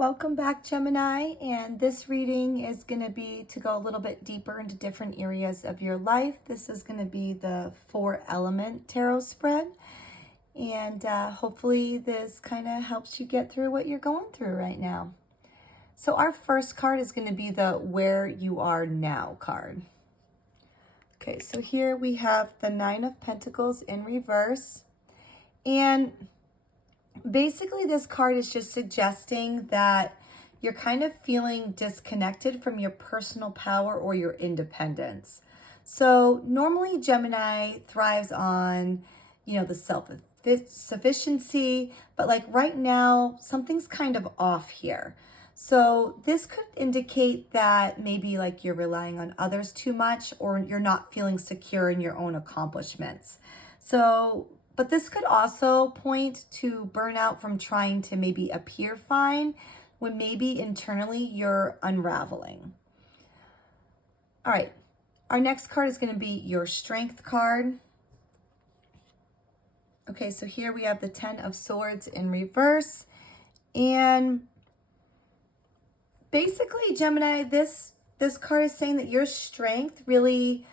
Welcome back, Gemini, and this reading is going to be to go a little bit deeper into different areas of your life. This is going to be the 4-element tarot spread, and hopefully this kind of helps you get through what you're going through right now. So our first card is going to be the Where You Are Now card. Okay, so here we have the 9 of Pentacles in reverse, and basically, this card is just suggesting that you're kind of feeling disconnected from your personal power or your independence. So normally Gemini thrives on, the self-sufficiency, but like right now, something's kind of off here. So this could indicate that maybe like you're relying on others too much, or you're not feeling secure in your own accomplishments. But this could also point to burnout from trying to maybe appear fine when maybe internally you're unraveling. All right, our next card is going to be your Strength card. Okay, so here we have the 10 of Swords in reverse. And basically, Gemini, this card is saying that your strength really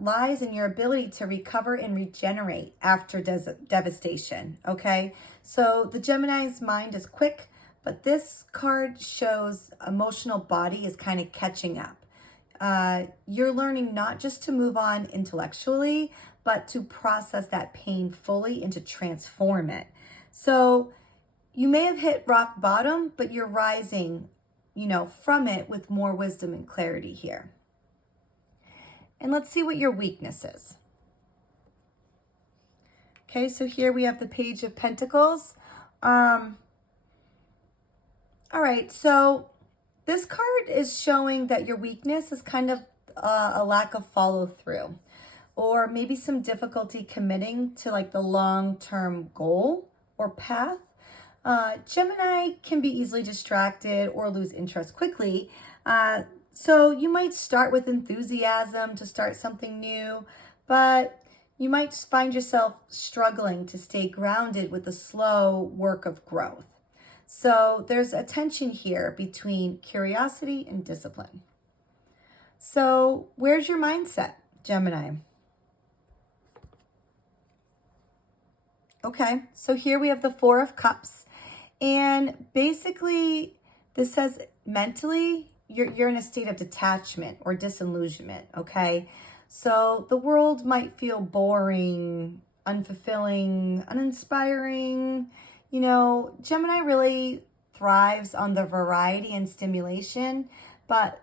lies in your ability to recover and regenerate after devastation. Okay, so the Gemini's mind is quick, but this card shows emotional body is kind of catching up. You're learning not just to move on intellectually, but to process that pain fully and to transform it. So you may have hit rock bottom, but you're rising, from it with more wisdom and clarity here. And let's see what your weakness is. Okay, so here we have the Page of Pentacles. All right, so this card is showing that your weakness is kind of a lack of follow through, or maybe some difficulty committing to like the long-term goal or path. Gemini can be easily distracted or lose interest quickly. So you might start with enthusiasm to start something new, but you might find yourself struggling to stay grounded with the slow work of growth. So there's a tension here between curiosity and discipline. So where's your mindset, Gemini? Okay, so here we have the 4 of Cups. And basically, this says mentally, you're in a state of detachment or disillusionment, okay? So the world might feel boring, unfulfilling, uninspiring. Gemini really thrives on the variety and stimulation, but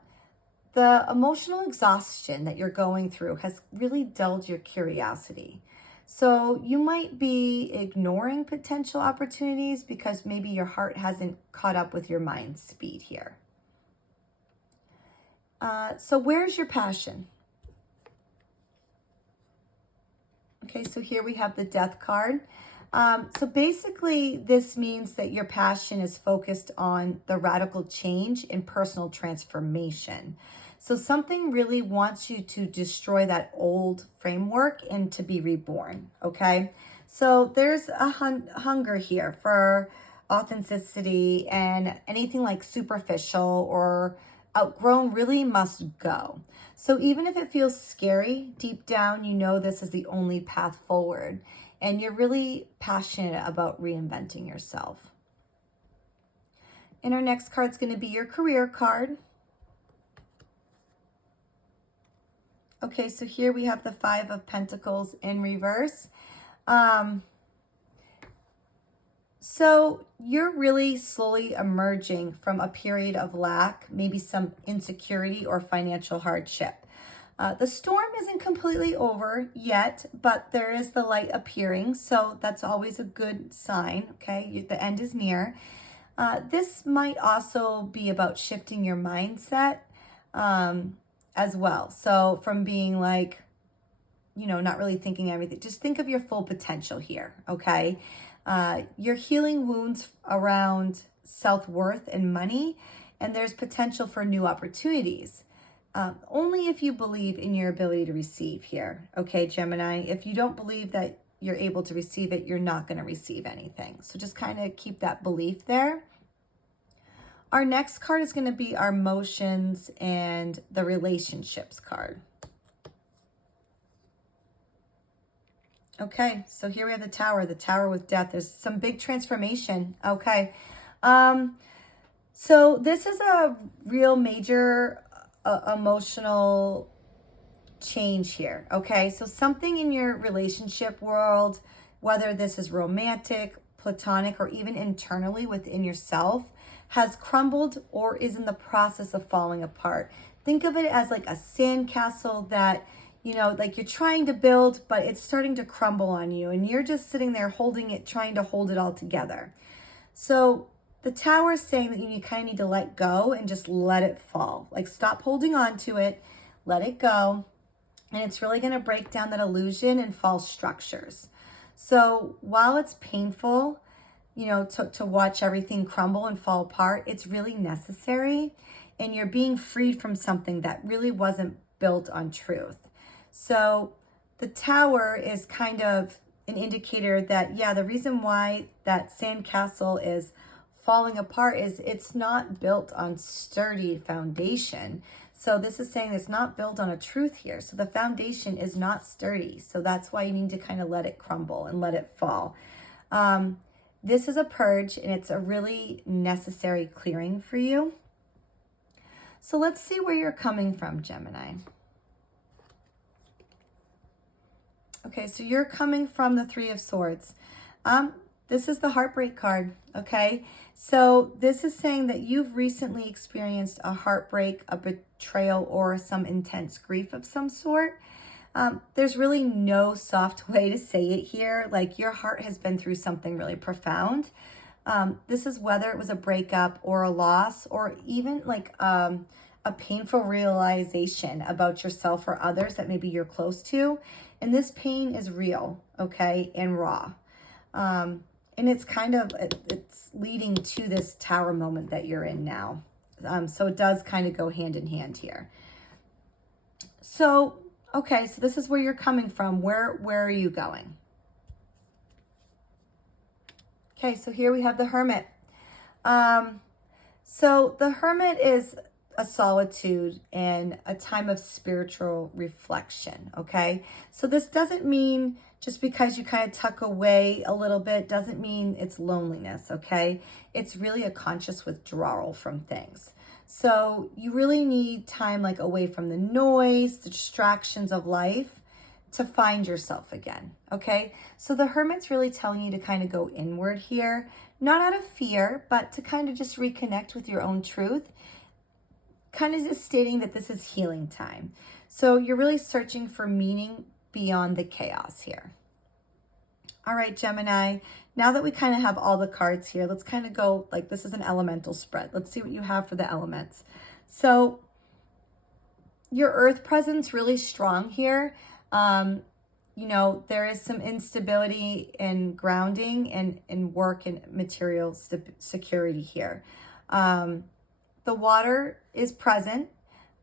the emotional exhaustion that you're going through has really dulled your curiosity. So you might be ignoring potential opportunities because maybe your heart hasn't caught up with your mind's speed here. So where's your passion? Okay, so here we have the Death card. So basically, this means that your passion is focused on the radical change and personal transformation. So something really wants you to destroy that old framework and to be reborn, okay? So there's a hunger here for authenticity, and anything like superficial or outgrown really must go. So even if it feels scary, deep down, this is the only path forward, and you're really passionate about reinventing yourself. And our next card is going to be your Career card. Okay, so here we have the 5 of Pentacles in reverse. So you're really slowly emerging from a period of lack, maybe some insecurity or financial hardship. The storm isn't completely over yet, but there is the light appearing, so that's always a good sign, okay? The end is near. This might also be about shifting your mindset as well. So from being like, not really thinking everything, just think of your full potential here, okay? You're healing wounds around self-worth and money, and there's potential for new opportunities. Only if you believe in your ability to receive here, okay, Gemini? If you don't believe that you're able to receive it, you're not going to receive anything. So just kind of keep that belief there. Our next card is going to be our emotions and the relationships card. Okay, so here we have the Tower with death. There's some big transformation. Okay. So this is a real major emotional change here. Okay, so something in your relationship world, whether this is romantic, platonic, or even internally within yourself, has crumbled or is in the process of falling apart. Think of it as like a sandcastle that, you know, like you're trying to build, but it's starting to crumble on you and you're just sitting there holding it, trying to hold it all together. So the Tower is saying that you kind of need to let go and just let it fall. Like stop holding on to it, let it go. And it's really going to break down that illusion and false structures. So while it's painful, you know, to watch everything crumble and fall apart, it's really necessary. And you're being freed from something that really wasn't built on truth. So the Tower is kind of an indicator that, yeah, the reason why that sandcastle is falling apart is it's not built on sturdy foundation. So this is saying it's not built on a truth here. So the foundation is not sturdy. So that's why you need to kind of let it crumble and let it fall. This is a purge and it's a really necessary clearing for you. So let's see where you're coming from, Gemini. Okay, so you're coming from the Three of Swords. This is the heartbreak card, okay? So this is saying that you've recently experienced a heartbreak, a betrayal, or some intense grief of some sort. There's really no soft way to say it here. Like your heart has been through something really profound. This is whether it was a breakup or a loss or even like a painful realization about yourself or others that maybe you're close to. And this pain is real, okay, and raw. And it's kind of, it's leading to this Tower moment that you're in now. So it does kind of go hand in hand here. So, okay, so this is where you're coming from. Where are you going? Okay, so here we have the Hermit. So the Hermit is a solitude and a time of spiritual reflection, okay? So this doesn't mean just because you kind of tuck away a little bit, doesn't mean it's loneliness, okay? It's really a conscious withdrawal from things. So you really need time like away from the noise, the distractions of life to find yourself again, okay? So the Hermit's really telling you to kind of go inward here, not out of fear, but to kind of just reconnect with your own truth, kind of just stating that this is healing time. So you're really searching for meaning beyond the chaos here. All right, Gemini, now that we kind of have all the cards here, let's kind of go, like this is an elemental spread. Let's see what you have for the elements. So your earth presence really strong here. You know, there is some instability in grounding and in work and material security here. The water is present.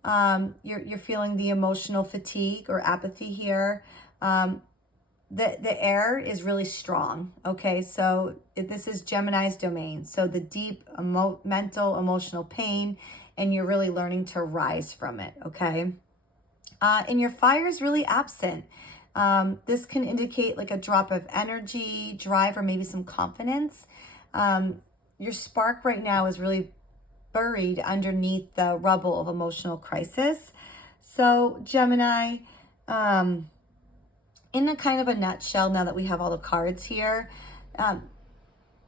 You're feeling the emotional fatigue or apathy here. The air is really strong. Okay, so this is Gemini's domain. So the deep mental, emotional pain, and you're really learning to rise from it. Okay, and your fire is really absent. This can indicate like a drop of energy, drive, or maybe some confidence. Your spark right now is really buried underneath the rubble of emotional crisis. So Gemini, in a kind of a nutshell, now that we have all the cards here,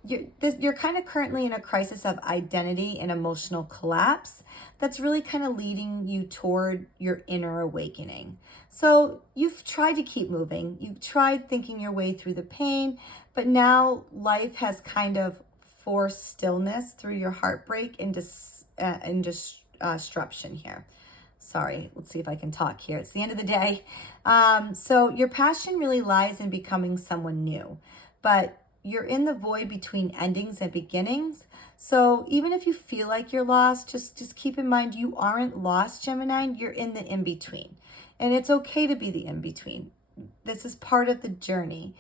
you're kind of currently in a crisis of identity and emotional collapse that's really kind of leading you toward your inner awakening. So you've tried to keep moving. You've tried thinking your way through the pain, but now life has kind of forced stillness through your heartbreak and disruption here. Sorry, let's see if I can talk here. It's the end of the day. So your passion really lies in becoming someone new, but you're in the void between endings and beginnings. So even if you feel like you're lost, just keep in mind you aren't lost, Gemini. You're in the in-between. And it's okay to be the in-between. This is part of the journey.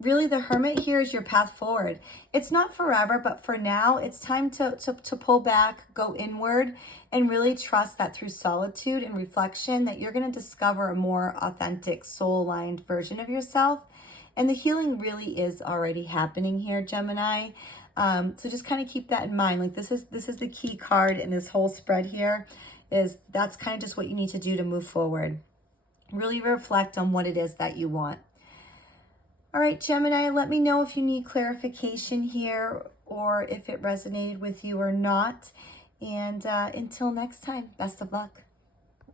Really, the Hermit here is your path forward. It's not forever, but for now, it's time to pull back, go inward, and really trust that through solitude and reflection that you're going to discover a more authentic, soul-aligned version of yourself. And the healing really is already happening here, Gemini. So just kind of keep that in mind. Like this is the key card in this whole spread here. That's kind of just what you need to do to move forward. Really reflect on what it is that you want. All right, Gemini, let me know if you need clarification here or if it resonated with you or not. And until next time, best of luck.